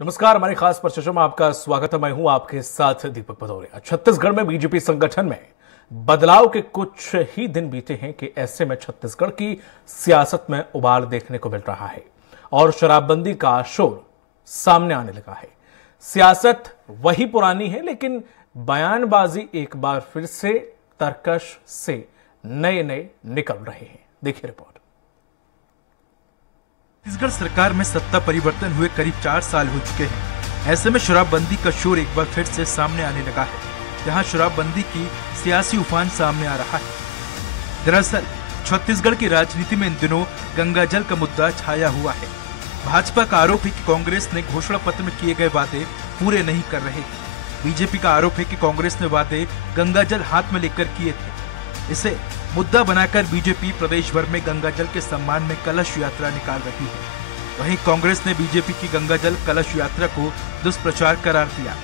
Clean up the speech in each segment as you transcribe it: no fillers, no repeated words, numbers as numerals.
नमस्कार, हमारी खास परिचर्चा में आपका स्वागत है। मैं हूं आपके साथ दीपक भदौरिया। छत्तीसगढ़ में बीजेपी संगठन में बदलाव के कुछ ही दिन बीते हैं कि ऐसे में छत्तीसगढ़ की सियासत में उबाल देखने को मिल रहा है और शराबबंदी का शोर सामने आने लगा है। सियासत वही पुरानी है, लेकिन बयानबाजी एक बार फिर से तरकश से नए नए निकल रहे हैं। देखिए रिपोर्ट। छत्तीसगढ़ सरकार में सत्ता परिवर्तन हुए करीब 4 साल हो चुके हैं। ऐसे में शराबबंदी का शोर एक बार फिर से सामने आने लगा है, जहां शराबबंदी की सियासी उफान सामने आ रहा है। दरअसल छत्तीसगढ़ की राजनीति में इन दिनों गंगा जल का मुद्दा छाया हुआ है। भाजपा का आरोप है कि कांग्रेस ने घोषणा पत्र में किए गए वादे पूरे नहीं कर रहे। बीजेपी का आरोप है कि कांग्रेस ने वादे गंगा जल हाथ में लेकर किए थे। इसे मुद्दा बनाकर बीजेपी प्रदेश भर में गंगा जल के सम्मान में कलश यात्रा निकाल रही है। वहीं कांग्रेस ने बीजेपी की गंगा जल कलश यात्रा को दुष्प्रचार करार दिया।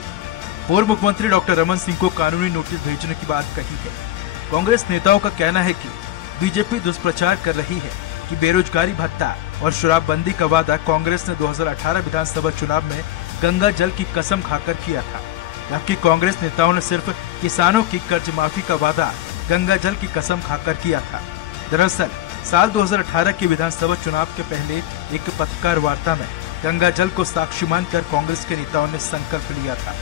पूर्व मुख्यमंत्री डॉक्टर रमन सिंह को कानूनी नोटिस भेजने की बात कही है। कांग्रेस नेताओं का कहना है कि बीजेपी दुष्प्रचार कर रही है कि बेरोजगारी भत्ता और शराबबंदी का वादा कांग्रेस ने 2018 विधानसभा चुनाव में गंगा जल की कसम खाकर किया था, जबकि कांग्रेस नेताओं ने सिर्फ किसानों की कर्ज माफी का वादा गंगा जल की कसम खाकर किया था। दरअसल साल 2018 के विधानसभा चुनाव के पहले एक पत्रकार वार्ता में गंगा जल को साक्षी मानकर कांग्रेस के नेताओं ने संकल्प लिया था।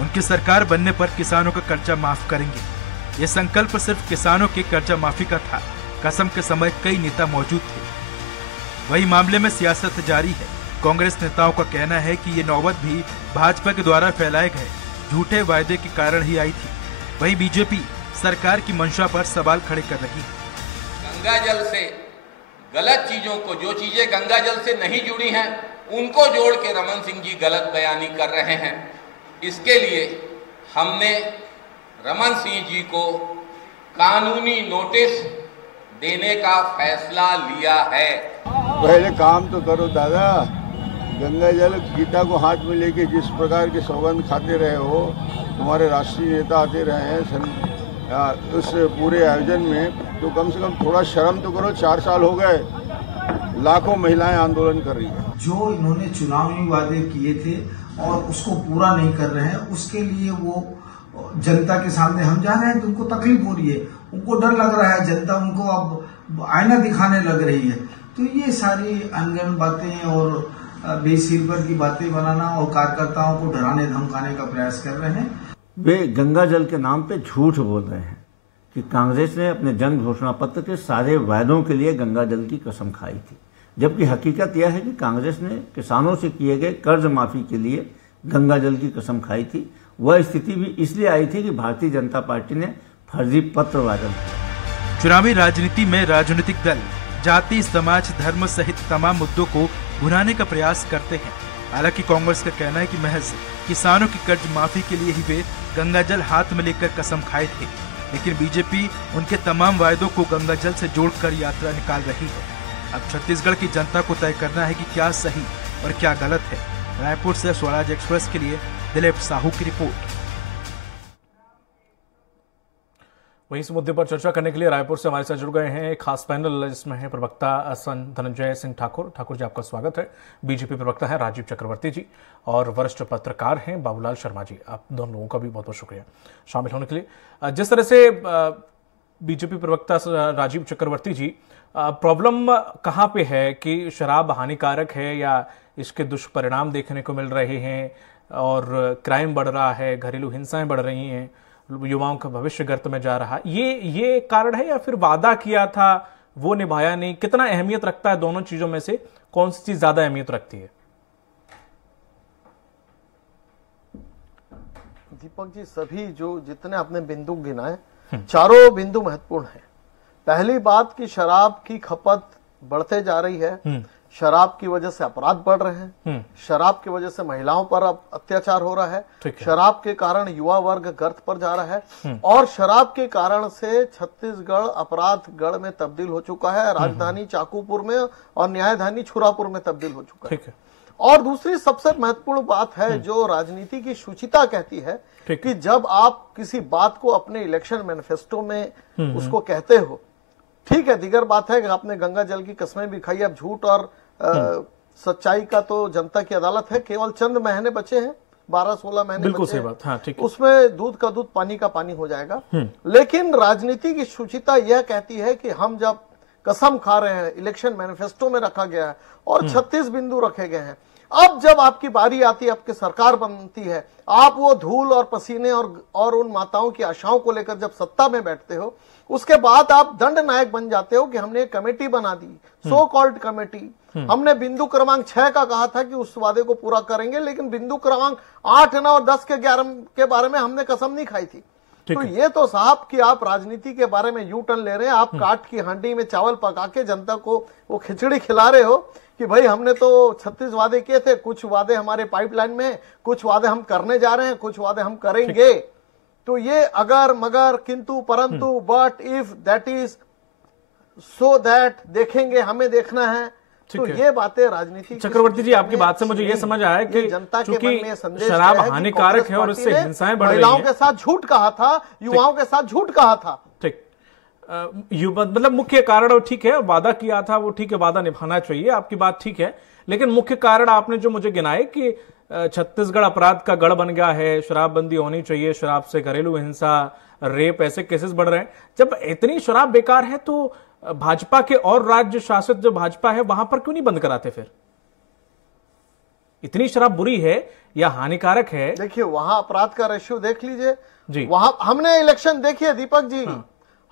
उनकी सरकार बनने पर किसानों का कर्जा माफ करेंगे। ये संकल्प सिर्फ किसानों के कर्जा माफी का था। कसम के समय कई नेता मौजूद थे। वही मामले में सियासत जारी है। कांग्रेस नेताओं का कहना है कि ये नौबत भी भाजपा के द्वारा फैलाए गए झूठे वायदे के कारण ही आई थी। वही बीजेपी सरकार की मंशा पर सवाल खड़े कर रही है। गंगा जल से गलत चीजों को, जो चीजें गंगा जल से नहीं जुड़ी हैं, उनको जोड़ के रमन सिंह जी गलत बयानी कर रहे हैं। इसके लिए हमने रमन सिंह जी को कानूनी नोटिस देने का फैसला लिया है। पहले काम तो करो दादा। गंगा जल गीता को हाथ में लेके जिस प्रकार के सौगंध खाते रहे हो, हमारे राष्ट्रीय नेता आते रहे हैं उस पूरे आयोजन में, तो कम से कम थोड़ा शर्म तो करो। 4 साल हो गए, लाखों महिलाएं आंदोलन कर रही हैं। जो इन्होंने चुनावी वादे किए थे और उसको पूरा नहीं कर रहे हैं, उसके लिए वो जनता के सामने हम जा रहे हैं तो उनको तकलीफ हो रही है, उनको डर लग रहा है। जनता उनको अब आईना दिखाने लग रही है। तो ये सारी अनगन बातें और बेसिर पर की बातें बनाना और कार्यकर्ताओं को डराने धमकाने का प्रयास कर रहे हैं। वे गंगा जल के नाम पे झूठ बोल रहे हैं कि कांग्रेस ने अपने जन घोषणा पत्र के सारे वायदों के लिए गंगा जल की कसम खाई थी, जबकि हकीकत यह है कि कांग्रेस ने किसानों से किए गए कर्ज माफी के लिए गंगा जल की कसम खाई थी। वह स्थिति भी इसलिए आई थी कि भारतीय जनता पार्टी ने फर्जी पत्र वायरल किया। चुनावी राजनीति में राजनीतिक दल जाति, समाज, धर्म सहित तमाम मुद्दों को भुनाने का प्रयास करते हैं। हालांकि कांग्रेस का कहना है कि महज किसानों की कर्ज माफी के लिए ही वे गंगा जल हाथ में लेकर कसम खाए थे, लेकिन बीजेपी उनके तमाम वायदों को गंगा जल से जोड़कर यात्रा निकाल रही है। अब छत्तीसगढ़ की जनता को तय करना है कि क्या सही और क्या गलत है। रायपुर से स्वराज एक्सप्रेस के लिए दिलीप साहू की रिपोर्ट। वहीं इस मुद्दे पर चर्चा करने के लिए रायपुर से हमारे साथ जुड़ गए हैं एक खास पैनल, जिसमें है प्रवक्ता धनंजय सिंह ठाकुर। ठाकुर जी, आपका स्वागत है। बीजेपी प्रवक्ता है राजीव चक्रवर्ती जी और वरिष्ठ पत्रकार हैं बाबूलाल शर्मा जी। आप दोनों लोगों का भी बहुत बहुत शुक्रिया शामिल होने के लिए। जिस तरह से बीजेपी प्रवक्ता राजीव चक्रवर्ती जी, प्रॉब्लम कहाँ पे है कि शराब हानिकारक है या इसके दुष्परिणाम देखने को मिल रहे हैं और क्राइम बढ़ रहा है, घरेलू हिंसाएं बढ़ रही हैं, युवाओं का भविष्य गर्त में जा रहा, ये कारण है या फिर वादा किया था वो निभाया नहीं? कितना अहमियत रखता है दोनों चीजों में से कौन सी चीज ज्यादा अहमियत रखती है? दीपक जी, सभी जो जितने आपने बिंदु गिनाए, चारों बिंदु महत्वपूर्ण है। पहली बात कि शराब की खपत बढ़ते जा रही है, शराब की वजह से अपराध बढ़ रहे हैं, शराब की वजह से महिलाओं पर अत्याचार हो रहा है, शराब के कारण युवा वर्ग गर्त पर जा रहा है और शराब के कारण से छत्तीसगढ़ अपराध गढ़ में तब्दील हो चुका है, राजधानी चाकूपुर में और न्यायधानी छुरापुर में तब्दील हो चुका है। और दूसरी सबसे महत्वपूर्ण बात है जो राजनीति की शुचिता कहती है कि जब आप किसी बात को अपने इलेक्शन मैनिफेस्टो में उसको कहते हो, ठीक है, दिगर बात है कि आपने गंगा जल की कस्में भी खाई, अब झूठ और सच्चाई का तो जनता की अदालत है, केवल चंद महीने बचे हैं, 12-16 महीने बिल्कुल बचे सही हैं। बात, हाँ ठीक है। उसमें दूध का दूध पानी का पानी हो जाएगा। लेकिन राजनीति की शुचिता यह कहती है कि हम जब कसम खा रहे हैं, इलेक्शन मैनिफेस्टो में रखा गया है और 36 बिंदु रखे गए हैं, अब जब आपकी बारी आती है, आपकी सरकार बनती है, आप वो धूल और पसीने और उन माताओं की आशाओं को लेकर जब सत्ता में बैठते हो, उसके बाद आप दंड नायक बन जाते हो कि हमने एक कमेटी बना दी, सो कॉल्ड कमेटी। हमने बिंदु क्रमांक 6 का कहा था कि उस वादे को पूरा करेंगे, लेकिन बिंदु क्रमांक 8, 9 और 10 के 11 के बारे में हमने कसम नहीं खाई थी। तो ये तो साहब कि आप राजनीति के बारे में यू टर्न ले रहे हैं, आप काट की हांडी में चावल पका के जनता को वो खिचड़ी खिला रहे हो कि भाई हमने तो 36 वादे किए थे, कुछ वादे हमारे पाइपलाइन में, कुछ वादे हम करने जा रहे हैं, कुछ वादे हम करेंगे। तो ये अगर मगर किंतु परंतु but if that is so that देखेंगे, हमें देखना है, तो ये बातें राजनीति। चक्रवर्ती जी, आपकी बात से मुझे ये समझ आया कि जनता के मन में संदेश शराब हानिकारक है और इससे हिंसाएं बढ़ रही हैं। महिलाओं के साथ झूठ कहा था, युवाओं के साथ झूठ कहा था। ठीक, मतलब मुख्य कारण ठीक है, वादा किया था वो ठीक है, वादा निभाना चाहिए, आपकी बात ठीक है, लेकिन मुख्य कारण आपने जो मुझे गिनाए कि छत्तीसगढ़ अपराध का गढ़ बन गया है, शराबबंदी होनी चाहिए, शराब से घरेलू हिंसा, रेप, ऐसे केसेस बढ़ रहे हैं। जब इतनी शराब बेकार है तो भाजपा के और राज्य शासित जो भाजपा है वहां पर क्यों नहीं बंद कराते? फिर इतनी शराब बुरी है या हानिकारक है? देखिए वहां अपराध का रेशियो देख लीजिए जी, वहां हमने इलेक्शन देखिए दीपक जी,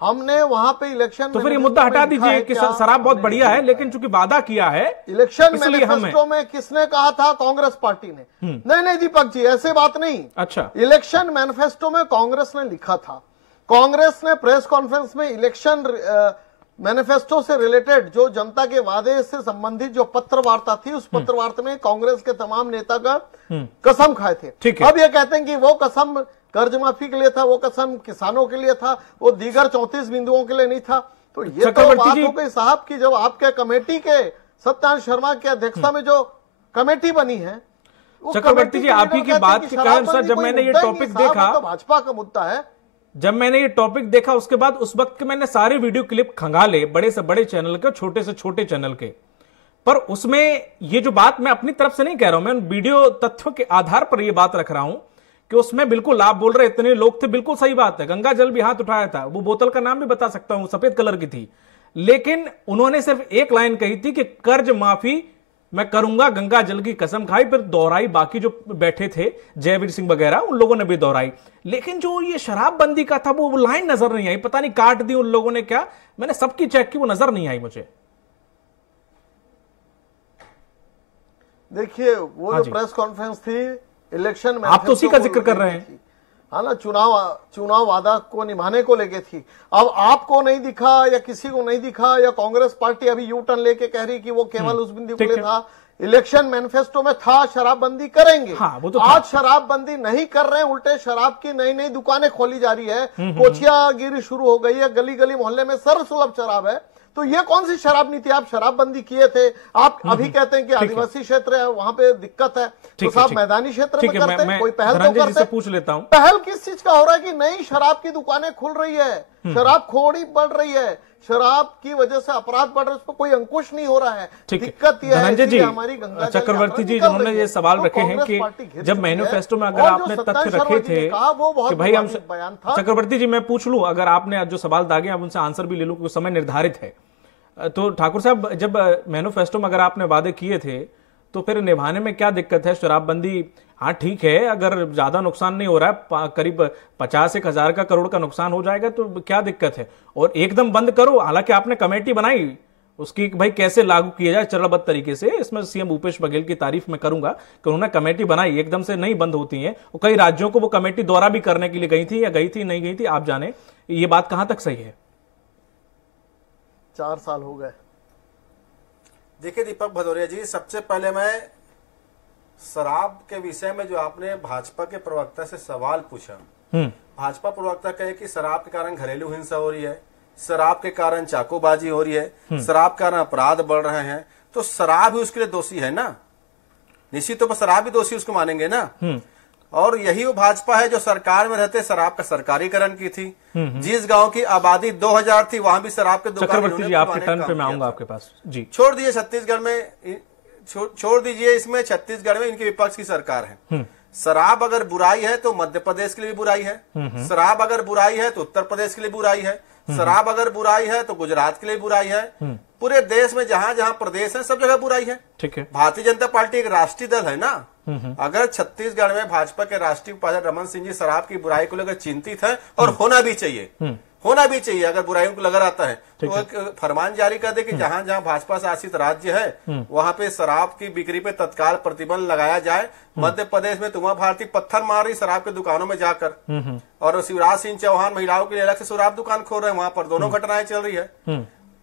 हमने वहां पे इलेक्शन। तो फिर ये मुद्दा हटा दीजिए कि शराब बहुत बढ़िया है, लेकिन चूंकि वादा किया है इलेक्शन मैनिफेस्टो में किसने कहा था? कांग्रेस पार्टी ने। नहीं दीपक जी, ऐसे बात नहीं। अच्छा, इलेक्शन मैनिफेस्टो में कांग्रेस ने लिखा था, कांग्रेस ने प्रेस कॉन्फ्रेंस में इलेक्शन मैनिफेस्टो से रिलेटेड जो जनता के वादे से संबंधित जो पत्र वार्ता थी, उस पत्र वार्ता में कांग्रेस के तमाम नेता का कसम खाए थे। अब ये कहते हैं कि वो कसम कर्ज माफी के लिए था, वो कसम किसानों के लिए था, वो दीगर 34 बिंदुओं के लिए नहीं था। तो ये तो बात हो गई साहब की जब आपके कमेटी के सत्यानंद शर्मा की अध्यक्षता में जो कमेटी बनी है। चक्रवर्ती जी, आप ही की बात के अनुसार जब मैंने ये टॉपिक देखा, भाजपा का मुद्दा है, जब मैंने ये टॉपिक देखा उसके बाद उस वक्त के मैंने सारे वीडियो क्लिप खंगाले, बड़े से बड़े चैनल के, छोटे से छोटे चैनल के, पर उसमें ये जो बात मैं अपनी तरफ से नहीं कह रहा हूं, मैं उन वीडियो तथ्यों के आधार पर ये बात रख रहा हूं कि उसमें बिल्कुल आप बोल रहे इतने लोग थे, बिल्कुल सही बात है। गंगा जल भी हाथ उठाया था, वो बोतल का नाम भी बता सकता हूं, सफेद कलर की थी, लेकिन उन्होंने सिर्फ एक लाइन कही थी कि कर्ज माफी मैं करूंगा, गंगा जल की कसम खाई, फिर दोहराई बाकी जो बैठे थे जयवीर सिंह वगैरह, उन लोगों ने भी दोहराई। लेकिन जो ये शराबबंदी का था वो लाइन नजर नहीं आई, पता नहीं काट दी उन लोगों ने क्या, मैंने सबकी चेक की, वो नजर नहीं आई मुझे। देखिए वो जो प्रेस कॉन्फ्रेंस थी इलेक्शन में, आप तो उसी का जिक्र कर रहे हैं, हाँ ना, चुनाव वादा को निभाने को लेके थी। अब आपको नहीं दिखा या किसी को नहीं दिखा, या कांग्रेस पार्टी अभी यू टर्न लेके कह रही कि वो केवल उस बिंदु के लिए था। इलेक्शन मैनिफेस्टो में था शराबबंदी करेंगे, हाँ, वो तो आज शराबबंदी नहीं कर रहे हैं, उल्टे शराब की नई नई दुकानें खोली जा रही है, कोचियागिरी शुरू हो गई है, गली गली मोहल्ले में सर्वसुलभ शराब है। तो ये कौन सी शराब नीति? आप शराबबंदी किए थे, आप अभी कहते हैं कि आदिवासी क्षेत्र है वहां पे दिक्कत है, तो साहब मैदानी क्षेत्र में करते हैं, कोई पहल तो करते हैं। पूछ लेता हूं, पहल किस चीज का हो रहा है कि नई शराब की दुकानें खुल रही है, शराबखोरी बढ़ रही है, शराब की वजह से अपराध बढ़ रहा है, उस पर कोई अंकुश नहीं हो रहा है। दिक्कत यह है हमारी गंगा चक्रवर्ती जी जिन्होंने ये सवाल रखे हैं कि जब मैनिफेस्टो में अगर आपने तथ्य रखे थे कि भाई हम, चक्रवर्ती जी मैं पूछ लूं, अगर आपने जो सवाल दागे आप उनसे आंसर भी ले लूं, क्योंकि समय निर्धारित है, तो ठाकुर साहब जब मैनिफेस्टो में अगर आपने वादे किए थे तो फिर निभाने में क्या दिक्कत है? शराबबंदी हाँ ठीक है, अगर ज्यादा नुकसान नहीं हो रहा है, करीब 50-1,000 का करोड़ का नुकसान हो जाएगा तो क्या दिक्कत है? और एकदम बंद करो, हालांकि आपने कमेटी बनाई उसकी भाई कैसे लागू किया जाए चरणबद्ध तरीके से, इसमें सीएम भूपेश बघेल की तारीफ मैं करूंगा कि उन्होंने कमेटी बनाई, एकदम से नहीं बंद होती है, और कई राज्यों को वो कमेटी दौरा भी करने के लिए गई थी, या गई थी नहीं गई थी आप जाने, ये बात कहां तक सही है? 4 साल हो गए। देखिए दीपक भदौरिया जी, सबसे पहले मैं शराब के विषय में जो आपने भाजपा के प्रवक्ता से सवाल पूछा, भाजपा प्रवक्ता कहे कि शराब के कारण घरेलू हिंसा हो रही है, शराब के कारण चाकूबाजी हो रही है, शराब के कारण अपराध बढ़ रहे हैं, तो शराब ही उसके लिए दोषी है ना, निश्चित तौर पर शराब ही दोषी उसको मानेंगे ना। और यही वो भाजपा है जो सरकार में रहते शराब का सरकारीकरण की थी, जिस गांव की आबादी 2000 थी वहां भी शराब के दुकान। चक्रवर्ती जी आपके टर्न पे मैं आऊंगा आपके पास जी। छोड़ दिए छत्तीसगढ़ में छोड़ दीजिए, इसमें छत्तीसगढ़ में इनके विपक्ष की सरकार है। शराब अगर बुराई है तो मध्य प्रदेश के लिए बुराई है, शराब अगर बुराई है तो उत्तर प्रदेश के लिए बुराई है, शराब अगर बुराई है तो गुजरात के लिए बुराई है, पूरे देश में जहां जहां प्रदेश है सब जगह बुराई है। ठीक है। भारतीय जनता पार्टी एक राष्ट्रीय दल है ना। अगर छत्तीसगढ़ में भाजपा के राष्ट्रीय उपाध्यक्ष रमन सिंह जी शराब की बुराई को लेकर चिंतित है, और होना भी चाहिए, अगर बुराइयों को लगा रहता है तो एक फरमान जारी कर दे कि जहां जहां भाजपा शासित राज्य है वहां पे शराब की बिक्री पे तत्काल प्रतिबंध लगाया जाए। मध्य प्रदेश में उमा भारती पत्थर मार रही शराब के दुकानों में जाकर, और शिवराज सिंह चौहान महिलाओं के लिए अलग से शराब दुकान खोल रहे हैं, वहां पर दोनों घटनाएं चल रही है।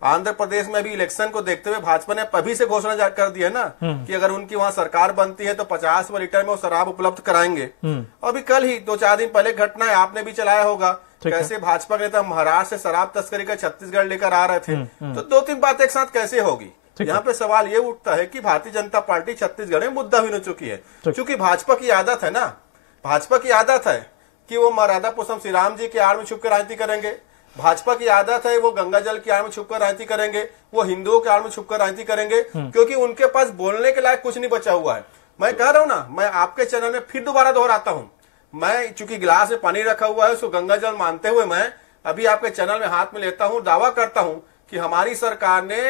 आंध्र प्रदेश में भी इलेक्शन को देखते हुए भाजपा ने अभी से घोषणा कर दी है ना कि अगर उनकी वहां सरकार बनती है तो 50 लीटर में वो शराब उपलब्ध कराएंगे। अभी कल ही 2-4 दिन पहले घटना है, आपने भी चलाया होगा, कैसे भाजपा के नेता महाराष्ट्र से शराब तस्करी का छत्तीसगढ़ लेकर आ रहे थे। तो 2-3 बातें एक साथ कैसे होगी? यहाँ पे सवाल ये उठता है कि भारतीय जनता पार्टी छत्तीसगढ़ में मुद्दा भी हो चुकी है, क्योंकि भाजपा की आदत है ना, भाजपा की आदत है कि वो राधा पुष्पम श्री राम जी की आड़ में छुप कर राजनीति करेंगे। भाजपा की आदत है वो गंगा जल की आड़ में छुपकर राजनीति करेंगे, वो हिंदुओं के आड़ में छुपकर राजनीति करेंगे, क्योंकि उनके पास बोलने के लायक कुछ नहीं बचा हुआ है। मैं कह रहा हूं ना, मैं आपके चैनल में फिर दोबारा दोहराता हूं, मैं चूंकि गिलास में पानी रखा हुआ है उसको गंगा जल मानते हुए मैं अभी आपके चैनल में हाथ में लेता हूं, दावा करता हूं कि हमारी सरकार ने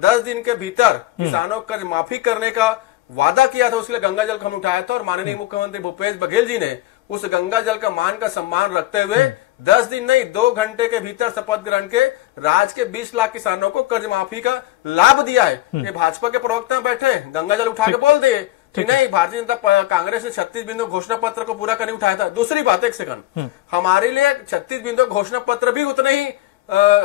10 दिन के भीतर किसानों का माफी करने का वादा किया था, उसके लिए गंगा जल को हम उठाया था, और माननीय मुख्यमंत्री भूपेश बघेल जी ने उस गंगा जल का मान का सम्मान रखते हुए 10 दिन नहीं 2 घंटे के भीतर शपथ ग्रहण के राज्य के 20 लाख किसानों को कर्ज माफी का लाभ दिया है। ये भाजपा के प्रवक्ता बैठे गंगा जल उठा के बोल दिए कि नहीं, भारतीय जनता कांग्रेस ने 36 बिंदु घोषणा पत्र को पूरा करने उठाया था। दूसरी बात, एक सेकंड, हमारे लिए 36 बिंदु घोषणा पत्र भी उतने ही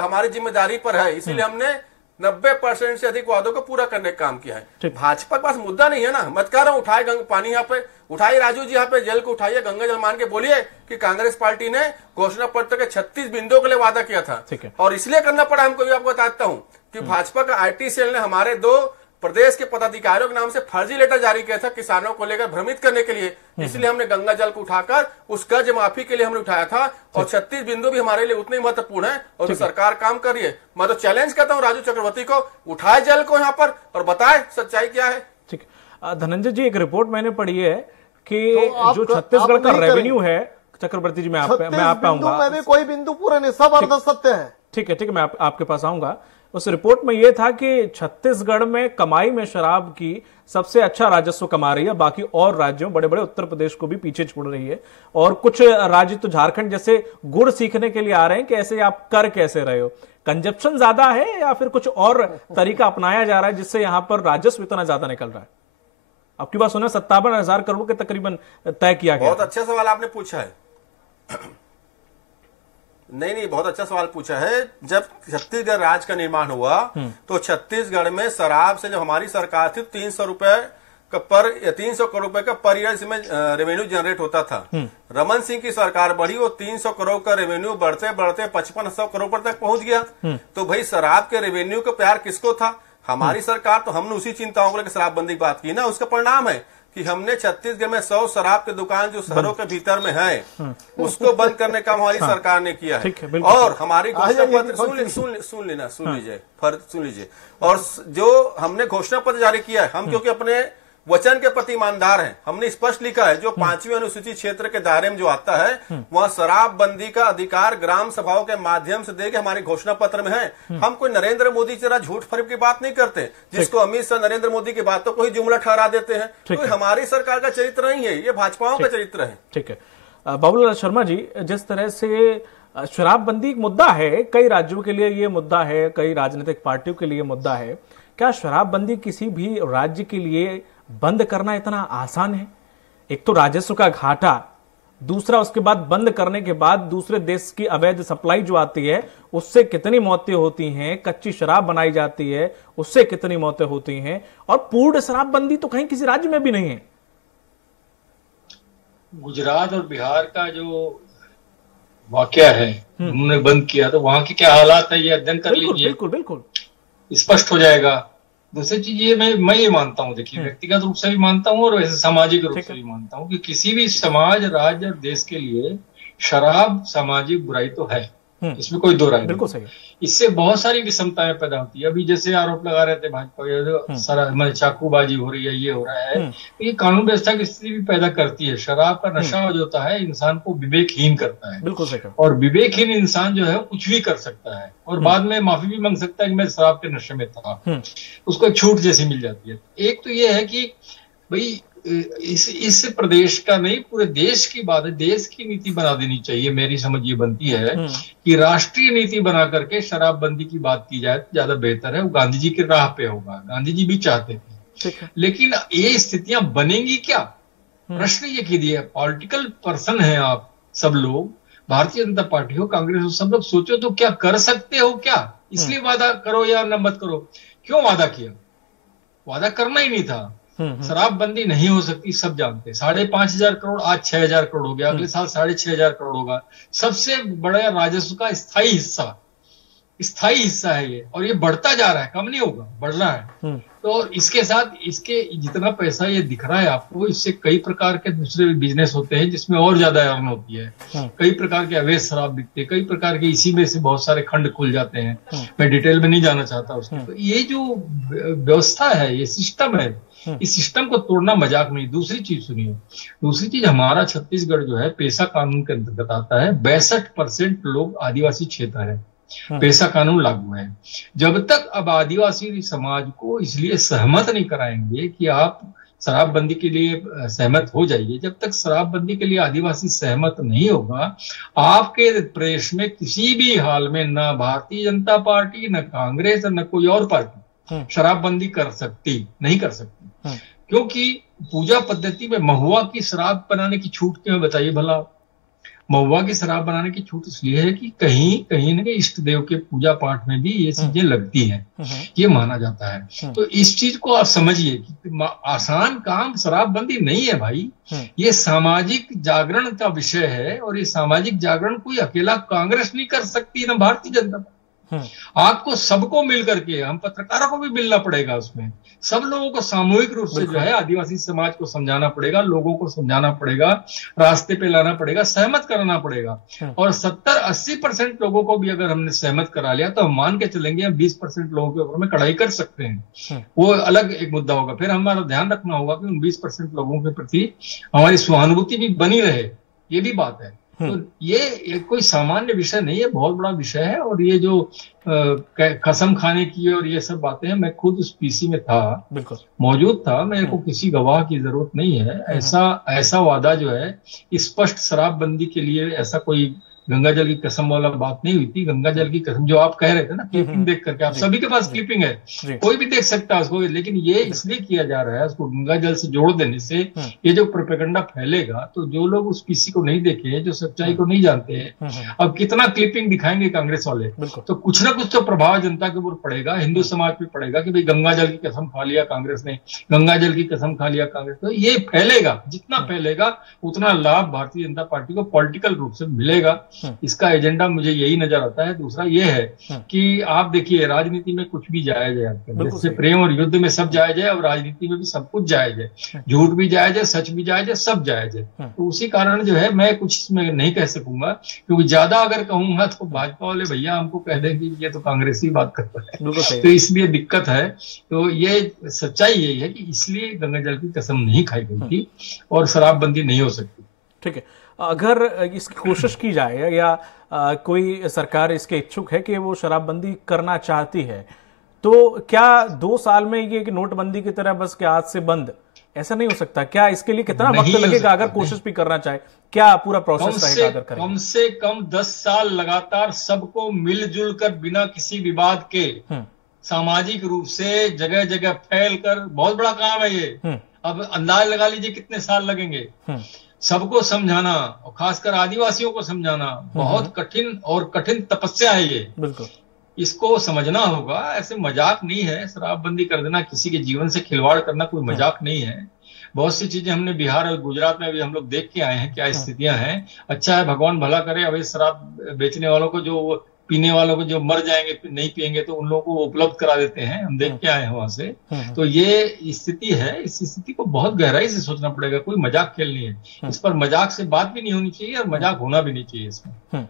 हमारी जिम्मेदारी पर है, इसीलिए हमने 90% से अधिक वादों को पूरा करने का काम किया है। भाजपा के पास मुद्दा नहीं है ना, मत कह रहा हूं उठाए पानी यहाँ पे उठाइए, राजू जी यहाँ पे जल को उठाइए, गंगा जल मान के बोलिए कि कांग्रेस पार्टी ने घोषणा पत्र के 36 बिंदुओं के लिए वादा किया था, और इसलिए करना पड़ा हमको। भी आपको बताता हूँ कि भाजपा का IT सेल ने हमारे 2 प्रदेश के पदाधिकारियों के नाम से फर्जी लेटर जारी किया था किसानों को लेकर भ्रमित करने के लिए, इसलिए हमने गंगा जल को उठाकर उस कर्ज माफी के लिए हमने उठाया था, और 36 बिंदु भी हमारे लिए उतने ही महत्वपूर्ण है, और तो सरकार काम कर रही है। मैं तो चैलेंज करता हूँ राजू चक्रवर्ती को, उठाए जल को यहाँ पर और बताए सच्चाई क्या है। ठीक है धनंजय जी, एक रिपोर्ट मैंने पढ़ी है कि तो जो छत्तीसगढ़ का रेवेन्यू है, चक्रवर्ती जी मैं आप पे आऊंगा, में भी कोई बिंदु पूरा नहीं, सब अर्ध सत्य है। ठीक है, मैं आपके पास आऊंगा। उस रिपोर्ट में यह था कि छत्तीसगढ़ में कमाई में शराब की सबसे अच्छा राजस्व कमा रही है, बाकी और राज्यों बड़े बड़े उत्तर प्रदेश को भी पीछे छोड़ रही है, और कुछ राज्य तो झारखंड जैसे गुड़ सीखने के लिए आ रहे हैं कि ऐसे आप कर कैसे रहे हो। कंजप्शन ज्यादा है या फिर कुछ और तरीका अपनाया जा रहा है जिससे यहां पर राजस्व इतना ज्यादा निकल रहा है? आपकी बात सुना, 57,000 करोड़ के तकरीबन तय किया गया। बहुत अच्छा सवाल आपने पूछा है। नहीं, बहुत अच्छा सवाल पूछा है। जब छत्तीसगढ़ राज्य का निर्माण हुआ तो छत्तीसगढ़ में शराब से जो हमारी सरकार थी 300 रुपए का 300 करोड़ रुपए का पर ईयर इसमें रेवेन्यू जनरेट होता था। रमन सिंह की सरकार बढ़ी, वो 300 करोड़ का रेवेन्यू बढ़ते बढ़ते 5500 करोड़ तक पहुंच गया। तो भाई शराब के रेवेन्यू का प्यार किसको था? हमारी सरकार। तो हमने उसी चिंताओं को लेकर शराबबंदी की बात की ना। उसका परिणाम है कि हमने छत्तीसगढ़ में 100 शराब की दुकान जो शहरों के भीतर में है उसको बंद करने का हमारी सरकार ने किया है। और हमारी घोषणा पत्र सुन लीजिए, और जो हमने घोषणा पत्र जारी किया है, हम क्योंकि अपने वचन के प्रति ईमानदार हैं, हमने स्पष्ट लिखा है जो 5वीं अनुसूचित क्षेत्र के दायरे में जो आता है वहाँ शराबबंदी का अधिकार ग्राम सभाओं के माध्यम से देके हमारे घोषणा पत्र में है। हम कोई नरेंद्र मोदी की तरह झूठ फरेब की बात नहीं करते, जिसको अमित शाह नरेंद्र मोदी की बातों को ही जुमला ठहरा देते हैं। तो हमारी सरकार का चरित्र नहीं है, ये भाजपाओं का चरित्र है। ठीक है बाबूलाल शर्मा जी, जिस तरह से शराबबंदी एक मुद्दा है, कई राज्यों के लिए ये मुद्दा है, कई राजनीतिक पार्टियों के लिए मुद्दा है, क्या शराबबंदी किसी भी राज्य के लिए बंद करना इतना आसान है? एक तो राजस्व का घाटा, दूसरा उसके बाद बंद करने के बाद दूसरे देश की अवैध सप्लाई जो आती है उससे कितनी मौतें होती हैं, कच्ची शराब बनाई जाती है उससे कितनी मौतें होती हैं, और पूर्ण शराबबंदी तो कहीं किसी राज्य में भी नहीं है। गुजरात और बिहार का जो वाकया है उन्होंने बंद किया, तो वहां के क्या हालात है ये अध्ययन कर लीजिए, बिल्कुल स्पष्ट हो जाएगा। दूसरी चीज ये मैं ये मानता हूँ, देखिए व्यक्तिगत रूप से भी मानता हूँ और वैसे सामाजिक रूप से भी मानता हूँ कि किसी भी समाज, राज्य और देश के लिए शराब सामाजिक बुराई तो है, इसमें कोई दो राय नहीं। बिल्कुल सही। इससे बहुत सारी विषमताएं पैदा होती है। अभी जैसे आरोप लगा रहे थे भाजपा, सारा चाकूबाजी हो रही है, ये हो रहा है, तो ये कानून व्यवस्था की स्थिति भी पैदा करती है। शराब का नशा जो होता है इंसान को विवेकहीन करता है। बिल्कुल सही। और विवेकहीन इंसान जो है कुछ भी कर सकता है और बाद में माफी भी मांग सकता है कि मैं शराब के नशे में था, उसको एक छूट जैसी मिल जाती है। एक तो ये है कि भाई इस प्रदेश का नहीं, पूरे देश की बात है, देश की नीति बना देनी चाहिए। मेरी समझ ये बनती है कि राष्ट्रीय नीति बना करके शराबबंदी की बात की जाए तो ज्यादा बेहतर है। वो गांधी जी की राह पे होगा, गांधी जी भी चाहते थे, लेकिन ये स्थितियां बनेंगी क्या? प्रश्न ये कीजिए। पॉलिटिकल पर्सन है आप सब लोग, भारतीय जनता पार्टी हो, कांग्रेस हो, सब लोग सोचो तो क्या कर सकते हो क्या? इसलिए वादा करो या न मत करो। क्यों वादा किया? वादा करना ही नहीं था। शराबबंदी नहीं हो सकती, सब जानते। 5,500 करोड़, आज 6,000 करोड़ हो गया, अगले साल 6,500 करोड़ होगा। सबसे बड़ा राजस्व का स्थायी हिस्सा है ये, और ये बढ़ता जा रहा है, कम नहीं होगा, बढ़ रहा है। तो इसके साथ इसके जितना पैसा ये दिख रहा है आपको, इससे कई प्रकार के दूसरे बिजनेस होते हैं जिसमें और ज्यादा अर्न होती है। कई प्रकार के अवैध शराब बिकते हैं, कई प्रकार के, इसी में से बहुत सारे खंड खुल जाते हैं। मैं डिटेल में नहीं जाना चाहता उसकी। तो ये जो व्यवस्था है, ये सिस्टम है, इस सिस्टम को तोड़ना मजाक नहीं। दूसरी चीज सुनिए, दूसरी चीज, हमारा छत्तीसगढ़ जो है पेशा कानून के अंतर्गत आता है। 62% लोग आदिवासी क्षेत्र है, पेशा कानून लागू है। जब तक अब आदिवासी समाज को इसलिए सहमत नहीं कराएंगे कि आप शराबबंदी के लिए सहमत हो जाइए, जब तक शराबबंदी के लिए आदिवासी सहमत नहीं होगा, आपके प्रदेश में किसी भी हाल में न भारतीय जनता पार्टी, न कांग्रेस, न कोई और पार्टी शराबबंदी नहीं कर सकती। क्योंकि पूजा पद्धति में महुआ की शराब बनाने की छूट क्यों, बताइए भला? महुआ की शराब बनाने की छूट इसलिए है कि कहीं न कहीं इष्ट देव के पूजा पाठ में भी ये चीजें लगती हैं, ये माना जाता है। तो इस चीज को आप समझिए कि आसान काम शराबबंदी नहीं है भाई, ये सामाजिक जागरण का विषय है। और ये सामाजिक जागरण कोई अकेला कांग्रेस नहीं कर सकती, ना भारतीय जनता। आपको सबको मिल करके, हम पत्रकारों को भी मिलना पड़ेगा उसमें, सब लोगों को सामूहिक रूप से जो है आदिवासी समाज को समझाना पड़ेगा, लोगों को समझाना पड़ेगा, रास्ते पे लाना पड़ेगा, सहमत कराना पड़ेगा। और 70-80% लोगों को भी अगर हमने सहमत करा लिया तो हम मान के चलेंगे 20% लोगों के ऊपर में कड़ाई कर सकते हैं। वो अलग एक मुद्दा होगा। फिर हमारा ध्यान रखना होगा कि उन 20% लोगों के प्रति हमारी सहानुभूति भी बनी रहे, ये भी बात है। तो ये कोई सामान्य विषय नहीं है, बहुत बड़ा विषय है। और ये जो कसम खाने की और ये सब बातें हैं, मैं खुद उस पीसी में था, बिल्कुल मौजूद था, मेरे को किसी गवाह की जरूरत नहीं है। ऐसा वादा जो है स्पष्ट शराबबंदी के लिए, ऐसा कोई गंगा जल की कसम वाला बात नहीं हुई थी। गंगा जल की कसम जो आप कह रहे थे ना, क्लिपिंग देख करके, आप सभी के पास क्लिपिंग है, कोई भी देख सकता है उसको। लेकिन ये इसलिए किया जा रहा है, उसको गंगा जल से जोड़ देने से ये जो प्रोपेगेंडा फैलेगा, तो जो लोग उस पीसी को नहीं देखे, जो सच्चाई को नहीं जानते हैं, अब कितना क्लिपिंग दिखाएंगे कांग्रेस वाले, तो कुछ ना कुछ तो प्रभाव जनता के ऊपर पड़ेगा, हिंदू समाज पे पड़ेगा कि भाई गंगा जल की कसम खा लिया कांग्रेस ने, गंगा जल की कसम खा लिया कांग्रेस। तो ये फैलेगा, जितना फैलेगा उतना लाभ भारतीय जनता पार्टी को पॉलिटिकल रूप से मिलेगा। इसका एजेंडा मुझे यही नजर आता है। दूसरा ये है कि आप देखिए, राजनीति में कुछ भी जायज है, जैसे प्रेम और युद्ध में सब जायज है, और राजनीति में भी सब कुछ जायज है। झूठ भी जायज है, सच भी जायज है, सब जायज है। तो उसी कारण जो है मैं कुछ इसमें नहीं कह सकूंगा, क्योंकि ज्यादा अगर कहूंगा तो भाजपा वाले भैया हमको कह देंगे कि ये तो कांग्रेसी बात करता है, तो इसलिए दिक्कत है। तो ये सच्चाई यही है कि इसलिए गंगा जल की कसम नहीं खाई गई थी और शराबबंदी नहीं हो सकती। ठीक है, अगर इसकी कोशिश की जाए या कोई सरकार इसके इच्छुक है कि वो शराबबंदी करना चाहती है, तो क्या 2 साल में ये कि नोटबंदी की तरह बस के आज से बंद, ऐसा नहीं हो सकता? क्या इसके लिए कितना वक्त लगेगा अगर कोशिश भी करना चाहे? क्या पूरा प्रोसेस रहेगा अगर करें? कम से कम 10 साल लगातार सबको मिलजुल कर, बिना किसी विवाद के, सामाजिक रूप से जगह जगह फैल कर, बहुत बड़ा काम है ये। अब अंदाज लगा लीजिए कितने साल लगेंगे। सबको समझाना, और खासकर आदिवासियों को समझाना, बहुत कठिन तपस्या है ये। बिल्कुल, इसको समझना होगा। ऐसे मजाक नहीं है शराबबंदी कर देना, किसी के जीवन से खिलवाड़ करना कोई मजाक नहीं है। बहुत सी चीजें हमने बिहार और गुजरात में भी हम लोग देख के आए हैं, क्या स्थितियां हैं। अच्छा है, भगवान भला करे, अभी शराब बेचने वालों को, जो पीने वालों को जो मर जाएंगे, नहीं पिएंगे, तो उन लोगों को उपलब्ध करा देते हैं। हम देख के आए हैं वहां से। तो ये स्थिति है, इस स्थिति को बहुत गहराई से सोचना पड़ेगा। कोई मजाक खेल नहीं है, इस पर मजाक से बात भी नहीं होनी चाहिए और मजाक होना भी नहीं चाहिए इसमें।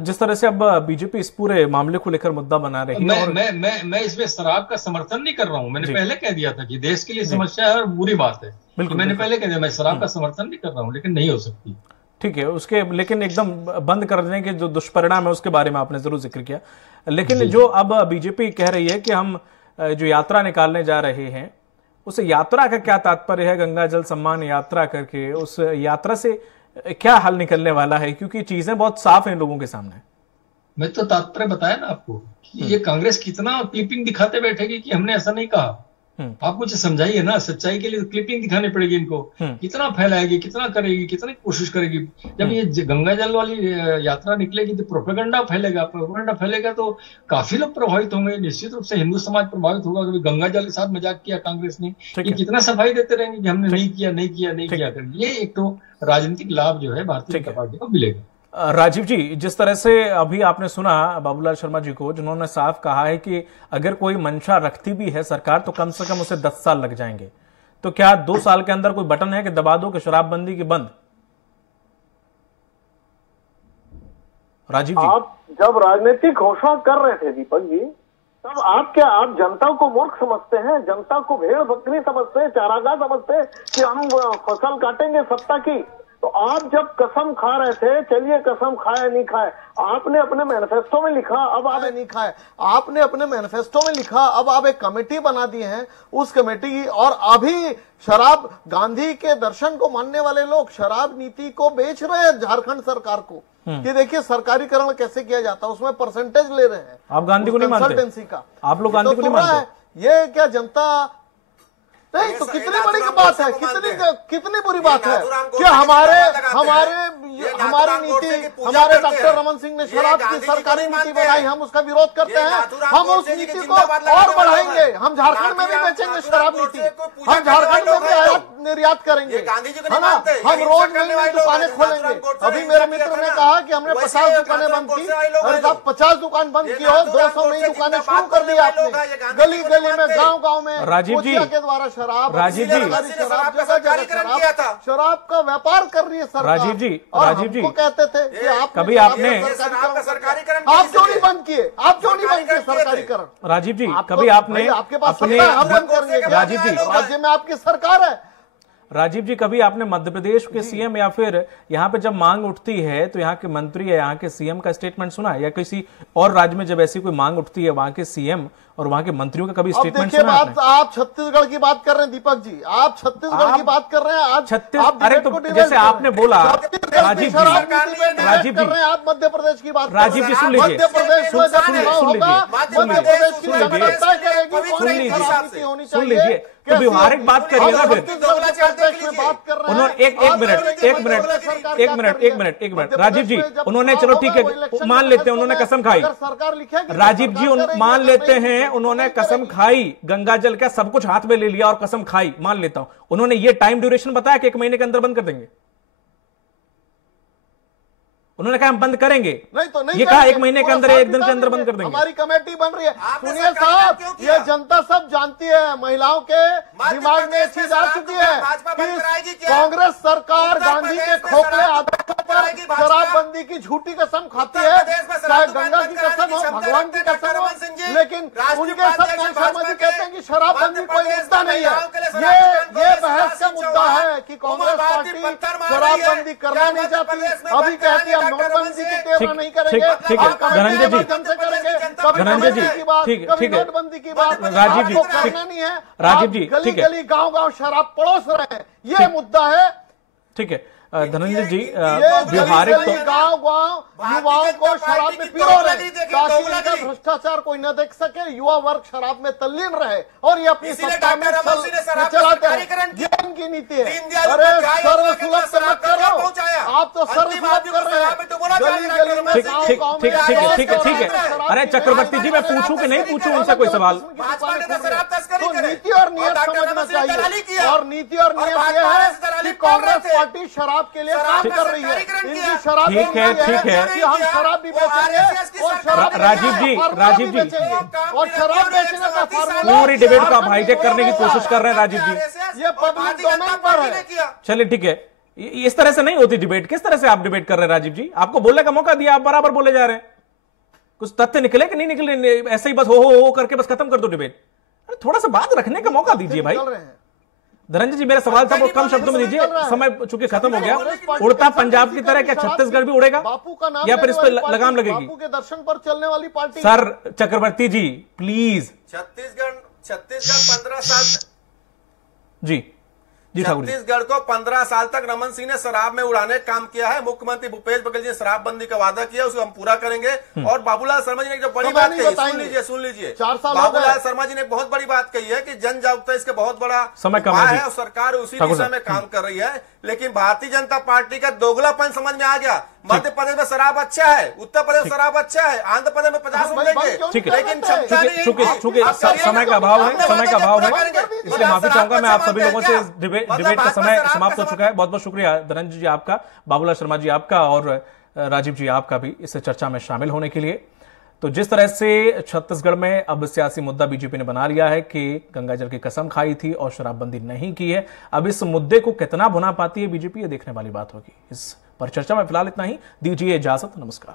जिस तरह से अब बीजेपी इस पूरे मामले को लेकर मुद्दा बना रही है, और मैं इसमें शराब का समर्थन नहीं कर रहा हूं। मैंने पहले कह दिया था कि देश के लिए समस्या है और बुरी बात है, तो मैंने पहले कह दिया मैं शराब का समर्थन नहीं कर रहा हूं, लेकिन नहीं हो सकती। ठीक है, उसके लेकिन एकदम बंद करने के जो दुष्परिणाम है उसके बारे में आपने जरूर जिक्र किया। लेकिन जो अब बीजेपी कह रही है कि हम जो यात्रा निकालने जा रहे हैं, उस यात्रा का क्या तात्पर्य है? गंगा जल सम्मान यात्रा करके उस यात्रा से क्या हल निकलने वाला है? क्योंकि चीजें बहुत साफ हैं लोगों के सामने। मैं तो तात्पर्य बताया ना आपको कि ये कांग्रेस कितना क्लिपिंग दिखाते बैठेगी कि हमने ऐसा नहीं कहा। आप मुझे समझाइए ना, सच्चाई के लिए क्लिपिंग दिखानी पड़ेगी इनको। कितना फैलाएगी, कितना करेगी, कितनी कोशिश करेगी। जब ये गंगा जल वाली यात्रा निकलेगी तो प्रोपेगेंडा फैलेगा तो काफी लोग प्रभावित होंगे। निश्चित रूप से हिंदू समाज प्रभावित होगा कि गंगा जल के साथ मजाक किया कांग्रेस ने। ये कितना सफाई देते रहेंगे कि हमने नहीं किया कर। ये एक तो राजनीतिक लाभ जो है भारतीय जनता पार्टी को मिलेगा। राजीव जी, जिस तरह से अभी आपने सुना बाबूलाल शर्मा जी को, जिन्होंने साफ कहा है कि अगर कोई मंशा रखती भी है सरकार तो कम से कम उसे 10 साल लग जाएंगे, तो क्या 2 साल के अंदर कोई बटन है कि दबा दो कि शराबबंदी की बंद? राजीव जी, आप जब राजनीतिक घोषणा कर रहे थे दीपक जी, तब आप जनता को मूर्ख समझते हैं, जनता को भेड़ बकरी समझते हैं, चारागाह समझते हैं कि हम फसल काटेंगे सत्ता की। तो आप जब कसम खा रहे थे, चलिए कसम खाए नहीं खाए, आपने अपने मैनिफेस्टो में लिखा, अब आप नहीं खाए, आपने अपने मैनिफेस्टो में लिखा, अब आप एक कमेटी बना दी है, उस कमेटी की, और अभी शराब, गांधी के दर्शन को मानने वाले लोग शराब नीति को बेच रहे हैं झारखंड सरकार को कि देखिए सरकारीकरण कैसे किया जाता है, उसमें परसेंटेज ले रहे हैं। आप गांधी को नहीं मानते? कंसल्टेंसी का आप लोग गांधी को नहीं मानते? ये क्या जनता नहीं, तो कितनी बड़ी बात है, कितनी बुरी बात है कि हमारी नीति, हमारे डॉक्टर रमन सिंह ने शराब की सरकारी नीति बनाई, हम उसका विरोध करते हैं, हम उस नीति को और बढ़ाएंगे, हम झारखंड में भी बेचेंगे शराब नीति, हम झारखंड में भी आयात निर्यात करेंगे, है ना, हम रोज नई नई दुकानें खोलेंगे। अभी मेरे मित्र ने कहा कि हमने 50 दुकानें बंद की, अरे साहब 50 दुकान बंद की हो, 200 नई दुकानें शुरू कर दी आपने, गली गली में, गाँव गाँव में, राजीव जी के द्वारा शराब, राजीव जी शराब का व्यापार कर रही है सरकार। राजीव जी कहते थे कि आप कभी आपने आप क्यों नहीं बंद किए, सरकारीकरण? राजीव जी, कभी आपने आपके पास हम बंद करेंगे? राजीव जी, राज्य में आपकी सरकार है। राजीव जी, कभी आपने मध्य प्रदेश के सीएम या फिर यहाँ पे जब मांग उठती है तो यहाँ के मंत्री या यहाँ के सीएम का स्टेटमेंट सुना, या किसी और राज्य में जब ऐसी कोई मांग उठती है वहां के सीएम और वहां के मंत्रियों का कभी स्टेटमेंट सुना आपने? आप छत्तीसगढ़ की बात कर रहे हैं दीपक जी, आप छत्तीसगढ़ की बात कर रहे हैं। आज अरे तो जैसे आपने बोला राजीव जी, आप मध्य प्रदेश की बात, राजीव जी सुन लीजिए, सुन लीजिए, तो व्यवहारिक बात करिए ना फिर। उन्होंने एक मिनट राजीव जी, उन्होंने, चलो ठीक है मान लेते हैं उन्होंने कसम खाई, राजीव जी मान लेते हैं उन्होंने कसम खाई, गंगा जल का सब कुछ हाथ में ले लिया और कसम खाई, मान लेता हूं। उन्होंने ये टाइम ड्यूरेशन बताया कि 1 महीने के अंदर बंद कर देंगे? उन्होंने कहा हम बंद करेंगे, ये कहा 1 महीने के अंदर, 1 दिन के अंदर बंद कर देंगे। हमारी कमेटी बन रही है। सुनिए साहब, ये जनता सब जानती है, महिलाओं के दिमाग में चीज आ चुकी है कि कांग्रेस सरकार गांधी के खोखले आदर्शों पर शराबबंदी की झूठी कसम खाती है, चाहे गंगा की कसम हो, भगवान की कसम हो, लेकिन उनके सब शर्मा जी कहते हैं कि शराबबंदी कोई मुद्दा नहीं है। ये बहस का मुद्दा है कि कांग्रेस पार्टी शराबबंदी करना नहीं चाहती, अभी कहती है नोटबंदी की तेवरा नहीं करेंगे, धनंजय जी, धनंजय जी, ठीक है, नोटबंदी की बात राजीव जी, करना नहीं है। राजीव जी, गली गली गांव गांव शराब पड़ोस रहे हैं, ये मुद्दा है। ठीक है धनंजय जी, व्यवहारिक तो गांव गांव युवाओं को शराब में पिरो रहे ताकि इनका भ्रष्टाचार कोई न देख सके, युवा वर्ग शराब में तल्लीन रहे और ये अपनी सत्ता में चलाते हैं, ये इनकी नीति है। अरे सर्वसुलभ से मत करो, आप तो सर्वसुलभ कर रहे हैं गली गली में। ठीक है। अरे चक्रवर्ती जी, मैं पूछूं कि नहीं पूछूं उनसे कोई सवाल? तो नीति और नियत समझना चाहिए, और नीति और नियत यह है कि कांग्रेस पार्टी शराब के लिए काम कर रही है, इनकी शराब ठीक है कि हम शराब भी बेचेंगे और शराब राजीव जी और शराब बेचने का फार्मूला पूरी डिबेट को आप हाईटेक करने की कोशिश कर रहे हैं राजीव जी। ये पब्लिक डोमेन पर है। चलिए ठीक है, इस तरह से नहीं होती डिबेट। किस तरह से आप डिबेट कर रहे हैं राजीव जी? आपको बोलने का मौका दिया, आप बराबर बोले जा रहे हैं। कुछ तथ्य निकले कि नहीं निकले? ऐसे ही बस हो करके बस खत्म कर दो डिबेट। अरे थोड़ा सा बात रखने का मौका दीजिए भाई। धनंजय जी, मेरा सवाल था वो कम शब्दों में दीजिए, समय चूंकि खत्म हो गया। उड़ता पंजाब की तरह क्या छत्तीसगढ़ भी उड़ेगा बापू का नाम या फिर इस पर लगाम लगेगी? बापू के दर्शन पर चलने वाली पार्टी। Sir Chakravarti ji please. छत्तीसगढ़ 15 साल जी ठाकुर जी, छत्तीसगढ़ को 15 साल तक रमन सिंह ने शराब में उड़ाने का काम किया है। मुख्यमंत्री भूपेश बघेल जी ने शराबबंदी का वादा किया, उसको हम पूरा करेंगे। और बाबूलाल शर्मा जी ने जो बड़ी बात कही, सुन लीजिए 4 साल बाबूलाल शर्मा जी ने बहुत बड़ी बात कही है कि जन जागरूकता इसका बहुत बड़ा समय कम है और सरकार उसी दिशा में काम कर रही है। लेकिन भारतीय जनता पार्टी का दोगलापन समझ में आ गया। मध्य प्रदेश में शराब अच्छा है, उत्तर प्रदेश में शराब अच्छा है, आंध्र प्रदेश में 50 मिलेंगे, ठीक है। लेकिन क्षमता नहीं। चूंकि समय का अभाव है, इसलिए माफी चाहूंगा मैं आप सभी लोगों से। डिबेट का समय समाप्त हो चुका है। बहुत बहुत शुक्रिया धनंजय जी आपका, बाबूलाल शर्मा जी आपका और राजीव जी आपका भी इस चर्चा में शामिल होने के लिए। तो जिस तरह से छत्तीसगढ़ में अब सियासी मुद्दा बीजेपी ने बना लिया है कि गंगाजल की कसम खाई थी और शराबबंदी नहीं की है, अब इस मुद्दे को कितना भुना पाती है बीजेपी, ये देखने वाली बात होगी। इस पर चर्चा में फिलहाल इतना ही। दीजिए इजाजत, नमस्कार।